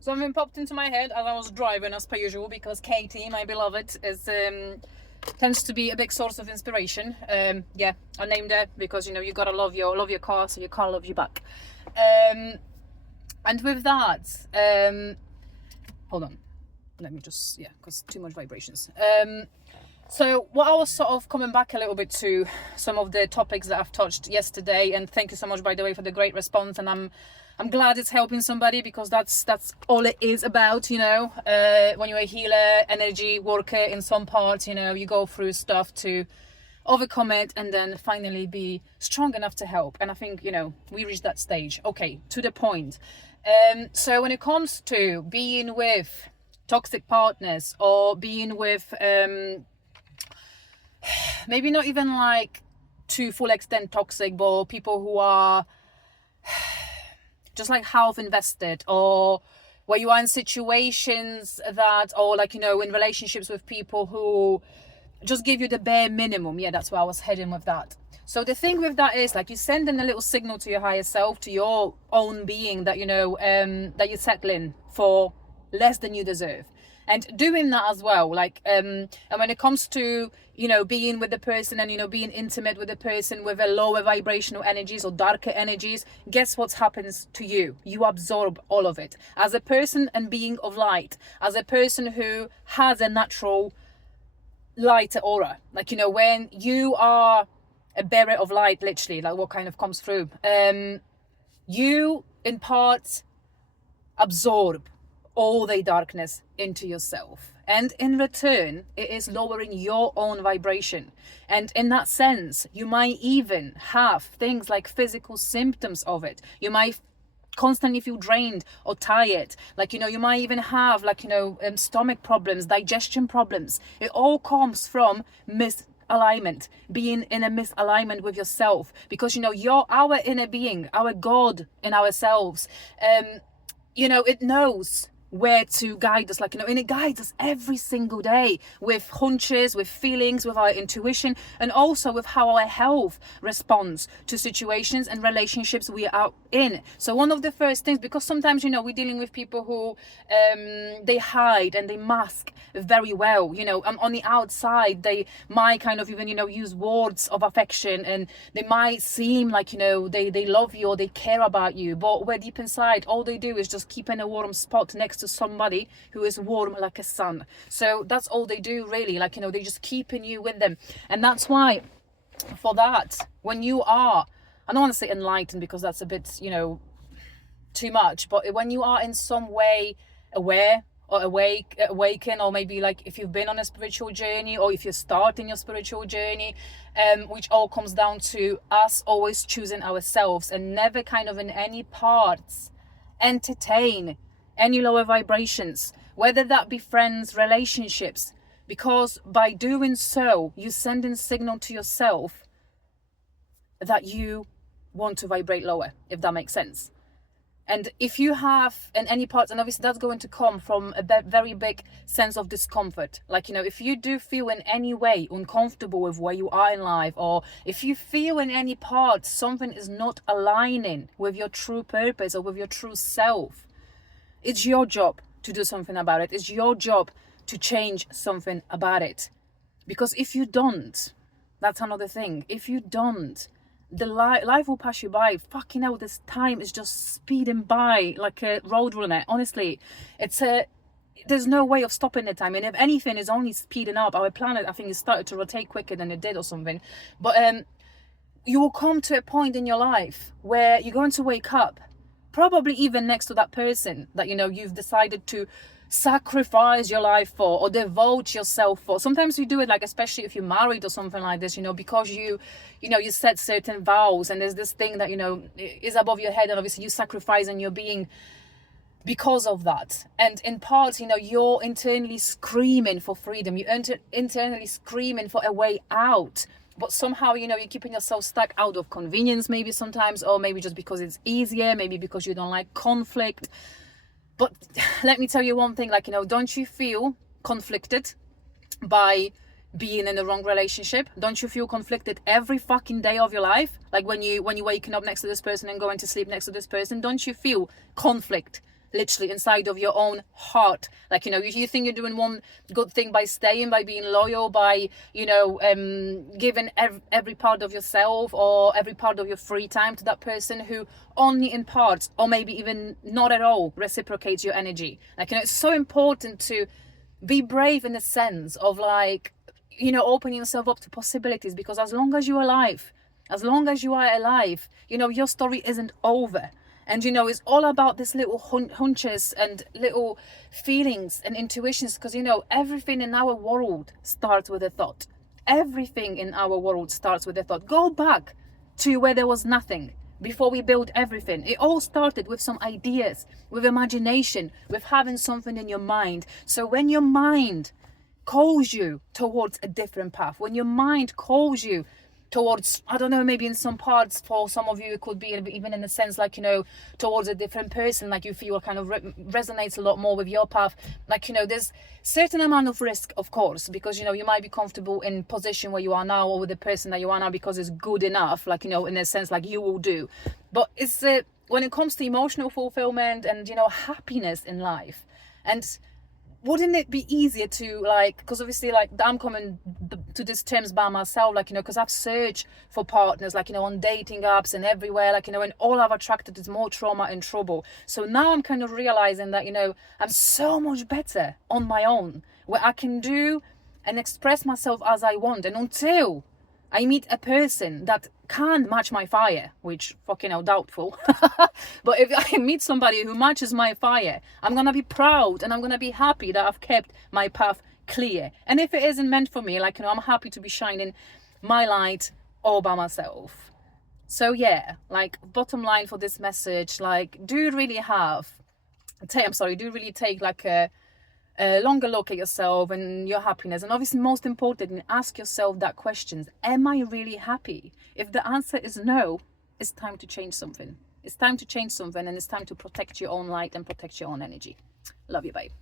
Something popped into my head as I was driving, as per usual, because Katie, my beloved, is tends to be a big source of inspiration. Yeah, I named her because you gotta love your car, so your car loves you back. And with that, hold on, let me just because too much vibrations. So what I was sort of coming back a little bit to some of the topics that I've touched yesterday, and thank you so much, by the way, for the great response. And I'm glad it's helping somebody, because that's all it is about, when you're a healer, energy worker in some parts, you go through stuff to overcome it and then finally be strong enough to help. And I think, we reached that stage. Okay, to the point. So when it comes to being with toxic partners, or being with maybe not even like to full extent toxic, but people who are just like half invested, or where you are in situations that, or like, in relationships with people who just give you the bare minimum. Yeah, that's where I was heading with that. So the thing with that is, like, you're sending a little signal to your higher self, to your own being, that, that you're settling for less than you deserve. And doing that as well, like, and when it comes to, being with the person and, being intimate with the person with a lower vibrational energies or darker energies, guess what happens to you? You absorb all of it. As a person and being of light, as a person who has a natural lighter aura, like, when you are a bearer of light, literally, like what kind of comes through, you in part absorb all the darkness into yourself, and in return it is lowering your own vibration. And in that sense, you might even have things like physical symptoms of it. You might constantly feel drained or tired, like, you might even have, like, stomach problems, digestion problems. It all comes from misalignment, being in a misalignment with yourself, because you're our inner being, our God in ourselves. It knows where to guide us, like, and it guides us every single day with hunches, with feelings, with our intuition, and also with how our health responds to situations and relationships we are in. So one of the first things, because sometimes, we're dealing with people who they hide and they mask very well, on the outside they might kind of even, use words of affection, and they might seem like, they love you or they care about you, but where deep inside all they do is just keep in a warm spot next to somebody who is warm like a sun. So that's all they do, really, like, they just keeping you with them. And that's why, for that, when you are, I don't want to say enlightened, because that's a bit, too much, but when you are in some way aware or awaken, or maybe like if you've been on a spiritual journey, or if you're starting your spiritual journey, which all comes down to us always choosing ourselves, and never kind of in any parts entertain any lower vibrations, whether that be friends, relationships, because by doing so, you send in signal to yourself that you want to vibrate lower, if that makes sense. And if you have in any parts, and obviously that's going to come from a very big sense of discomfort, like, if you do feel in any way uncomfortable with where you are in life, or if you feel in any part something is not aligning with your true purpose or with your true self, it's your job to do something about it. It's your job to change something about it. Because if you don't, that's another thing. If you don't, the life will pass you by. Fucking hell, this time is just speeding by like a road runner. Honestly, there's no way of stopping the time. And if anything, is only speeding up. Our planet, I think, it started to rotate quicker than it did or something. But you will come to a point in your life where you're going to wake up, probably even next to that person that, you've decided to sacrifice your life for, or devote yourself for. Sometimes you do it, like, especially if you're married or something like this, because you set certain vows, and there's this thing that, is above your head, and obviously you sacrificing your being because of that. And in part, you're internally screaming for freedom, you're internally screaming for a way out. But somehow, you're keeping yourself stuck out of convenience, maybe sometimes, or maybe just because it's easier, maybe because you don't like conflict. But let me tell you one thing, like, don't you feel conflicted by being in the wrong relationship? Don't you feel conflicted every fucking day of your life? Like when you waking up next to this person and going to sleep next to this person, don't you feel conflict literally inside of your own heart. Like, you know, you think you're doing one good thing by staying, by being loyal, by, you know, giving every part of yourself or every part of your free time to that person who only in parts, or maybe even not at all, reciprocates your energy. Like, you know, it's so important to be brave in the sense of, like, you know, opening yourself up to possibilities, because as long as you're alive, as long as you are alive, you know, your story isn't over. And, you know, it's all about this little hunches and little feelings and intuitions, because, you know, everything in our world starts with a thought. Everything in our world starts with a thought. Go back to where there was nothing before we built everything. It all started with some ideas, with imagination, with having something in your mind. So when your mind calls you towards a different path, when your mind calls you towards, I don't know, maybe in some parts for some of you it could be even in a sense, like, you know, towards a different person, like you feel kind of resonates a lot more with your path. Like, you know, there's certain amount of risk, of course, because, you know, you might be comfortable in position where you are now, or with the person that you are now, because it's good enough, like, you know, in a sense, like you will do. But it's when it comes to emotional fulfillment and, you know, happiness in life, and wouldn't it be easier to, like, because obviously, like, I'm coming to these terms by myself, like, you know, because I've searched for partners, like, you know, on dating apps and everywhere, like, you know, and all I've attracted is more trauma and trouble. So now I'm kind of realizing that, you know, I'm so much better on my own, where I can do and express myself as I want. And until I meet a person that can match my fire, which fucking hell, doubtful. But if I meet somebody who matches my fire, I'm gonna be proud and I'm gonna be happy that I've kept my path clear. And if it isn't meant for me, like, you know, I'm happy to be shining my light all by myself. So yeah, like, bottom line for this message, like, do you really take like a longer look at yourself and your happiness, and obviously most importantly, ask yourself that question: am I really happy? If the answer is no, it's time to change something. It's time to change something, and it's time to protect your own light and protect your own energy. Love you, babe.